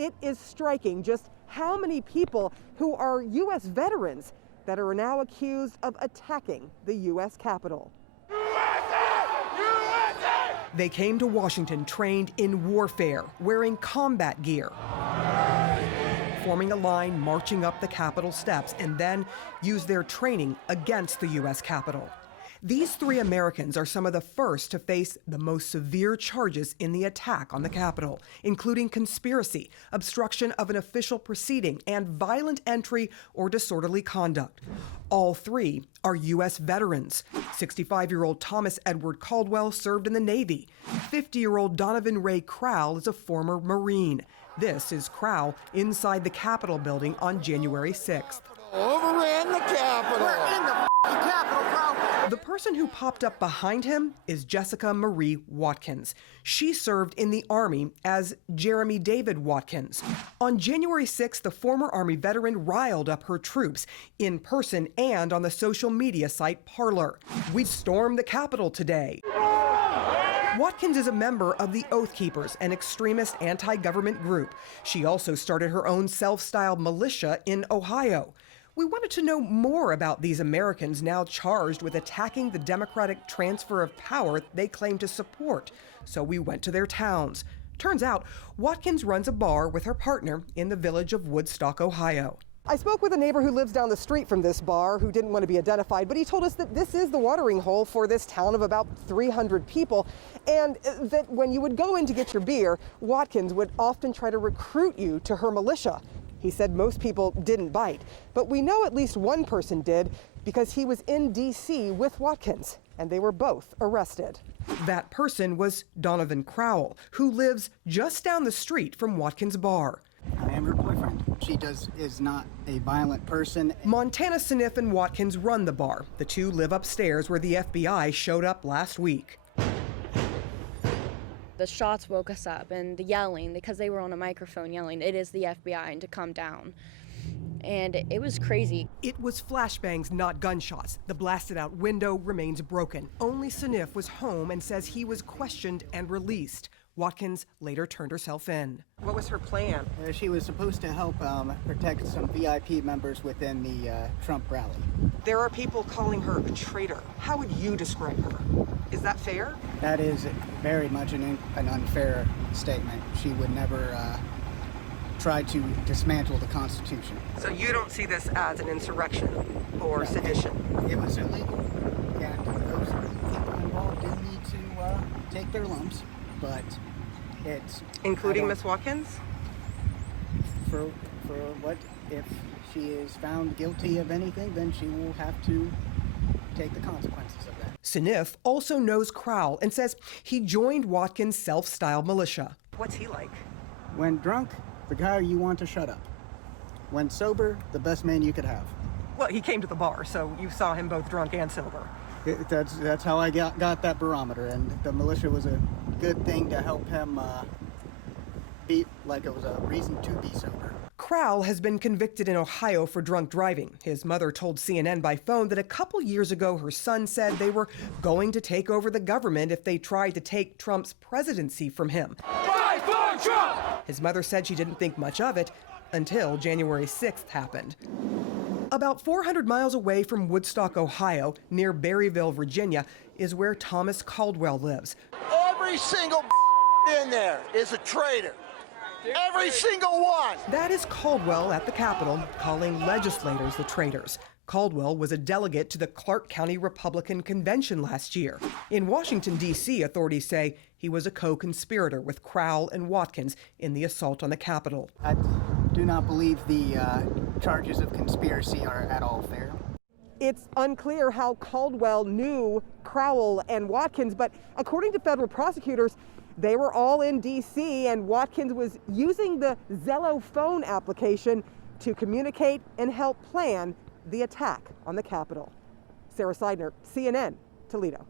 It is striking just how many people who are U.S. veterans that are now accused of attacking the U.S. Capitol. They came to Washington trained in warfare, wearing combat gear, forming a line, marching up the Capitol steps, and then use their training against the U.S. Capitol. These 3 Americans are some of the first to face the most severe charges in the attack on the Capitol, including conspiracy, obstruction of an official proceeding, and violent entry or disorderly conduct. All 3 are U.S. veterans. 65-year-old Thomas Edward Caldwell served in the Navy. 50-year-old Donovan Ray Crowell is a former Marine. This is Crowell inside the Capitol building on January 6th. Overran the Capitol. We're in the Capitol, bro. The person who popped up behind him is Jessica Marie Watkins. She served in the Army as Jeremy David Watkins. On January 6th, the former Army veteran riled up her troops in person and on the social media site Parler. "We stormed the Capitol today." Watkins is a member of the Oath Keepers, an extremist anti-government group. She also started her own self-styled militia in Ohio. We wanted to know more about these Americans now charged with attacking the democratic transfer of power they claim to support. So we went to their towns. Turns out, Watkins runs a bar with her partner in the village of Woodstock, Ohio. I spoke with a neighbor who lives down the street from this bar who didn't want to be identified, but he told us that this is the watering hole for this town of about 300 people, and that when you would go in to get your beer, Watkins would often try to recruit you to her militia. He said most people didn't bite, but we know at least one person did because he was in D.C. with Watkins, and they were both arrested. That person was Donovan Crowell, who lives just down the street from Watkins' bar. I am her boyfriend. She is not a violent person. Montana Sniff and Watkins run the bar. The two live upstairs where the FBI showed up last week. The shots woke us up, and the yelling, because they were on a microphone yelling, "It is the FBI," and to come down. And it was crazy. It was flashbangs, not gunshots. The blasted out window remains broken. Only Sniff was home and says he was questioned and released. Watkins later turned herself in. What was her plan? She was supposed to help protect some VIP members within the Trump rally. There are people calling her a traitor. How would you describe her? Is that fair? That is very much an unfair statement. She would never try to dismantle the Constitution. So you don't see this as an insurrection or sedition? It was illegal, and those people involved did need to take their lumps, but it's... Including Miss Watkins? For what? If she is found guilty of anything, then she will have to take the consequences of that. Sniff also knows Crowell and says he joined Watkins' self-styled militia. What's he like? When drunk, the guy you want to shut up. When sober, the best man you could have. Well, he came to the bar, so you saw him both drunk and sober. That's how I got that barometer, and the militia was a good thing to help him be like it was a reason to be sober. Crowell has been convicted in Ohio for drunk driving. His mother told CNN by phone that a couple years ago her son said they were going to take over the government if they tried to take Trump's presidency from him. Fight for Trump! His mother said she didn't think much of it until January 6th happened. About 400 miles away from Woodstock, Ohio, near Berryville, Virginia, is where Thomas Caldwell lives. Every single in there is a traitor. Every single one! That is Caldwell at the Capitol calling legislators the traitors. Caldwell was a delegate to the Clark County Republican Convention last year. In Washington, D.C., authorities say he was a co-conspirator with Crowell and Watkins in the assault on the Capitol. I do not believe the charges of conspiracy are at all fair. It's unclear how Caldwell knew Crowell and Watkins, but according to federal prosecutors, they were all in D.C. and Watkins was using the Zello phone application to communicate and help plan the attack on the Capitol. Sarah Seidner, CNN, Toledo.